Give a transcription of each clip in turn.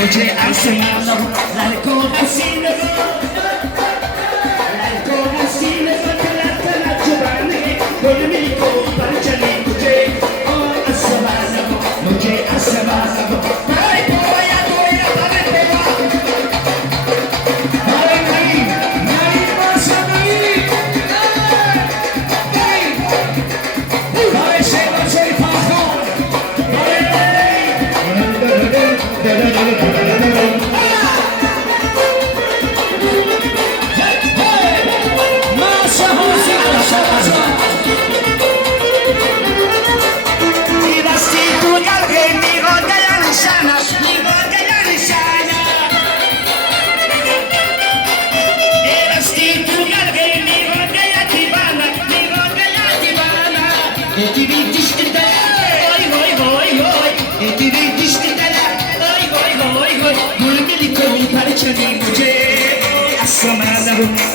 मुझे आसमां लड़कों हसीन तला तला जुबान है बोलने को पर चले मुझे आसमां भाई बोया भाई नहीं माशा नहीं भाई शेवा शरीफा खान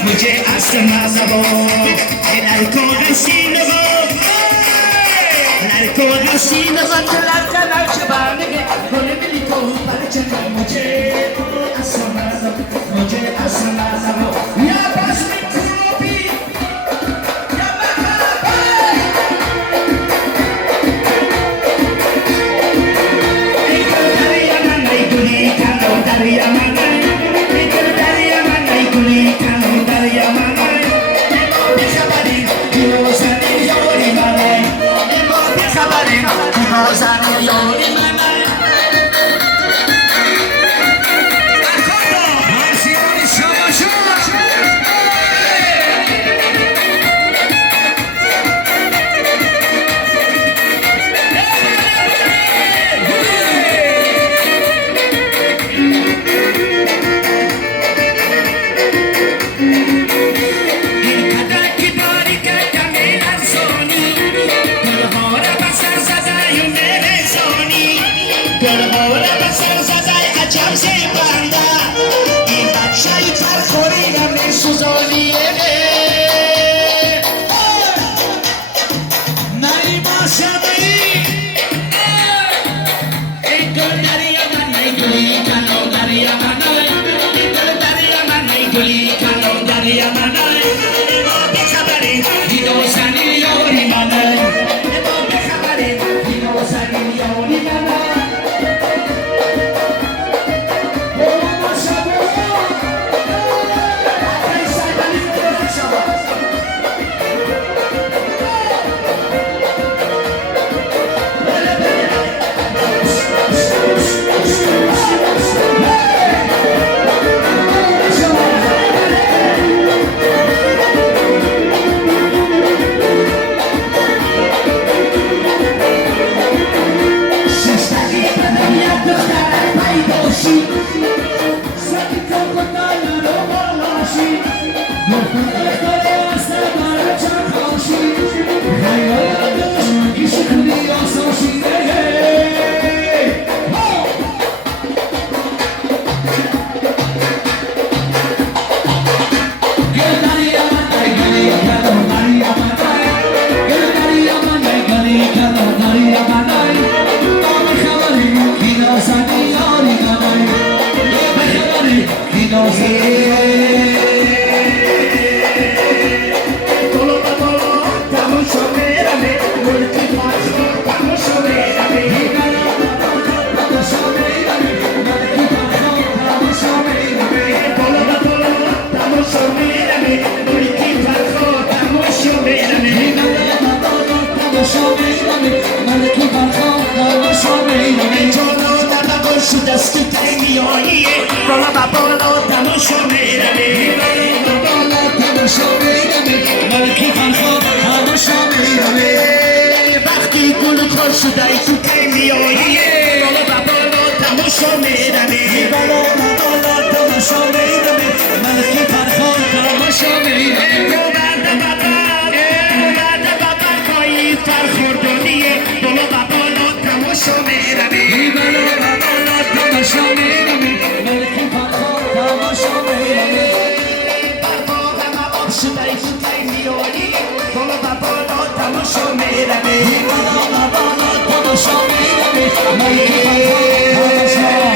मुझे आसमां लगो लड़कों हसीन तला तला जुबान है बोलने को पर चले मुझे आसमां लगो या बस में खुलोपी या दरिया ملکی فرخا تماشا میرمه وقتی گل خورشیدی تو پی میایی بالا و بالا تماشا میرمه بالا بالا تماشا میرمه ملکی فرخا تماشا میرمه بالا و بالا تماشا میرمه بالا بالا تماشا میرمه ملکی فرخا تماشا میرمه شدی تو پی میایی بالا و بالا تماشا میرمه بالا بالا تماشا میرمه ملکی فرخا تماشا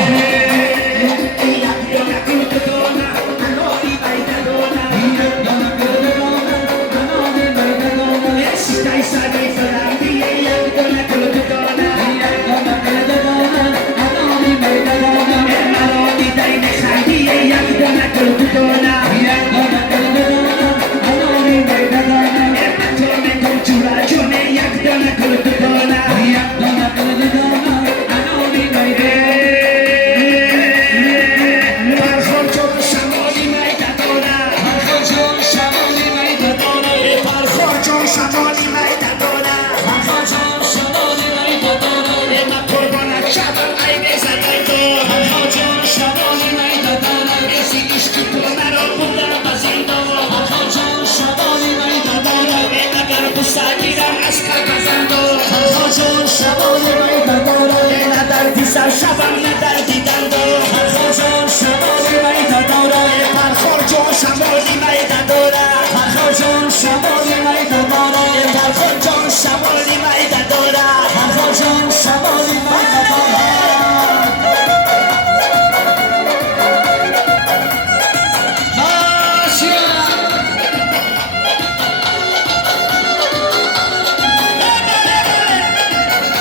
شبم ندر دیدن دار فرخا شمالی میده داره پرخور جان شمالی میده داره فرخا شمالی میده داره پرخور جان شمالی میده داره فرخا شمالی میده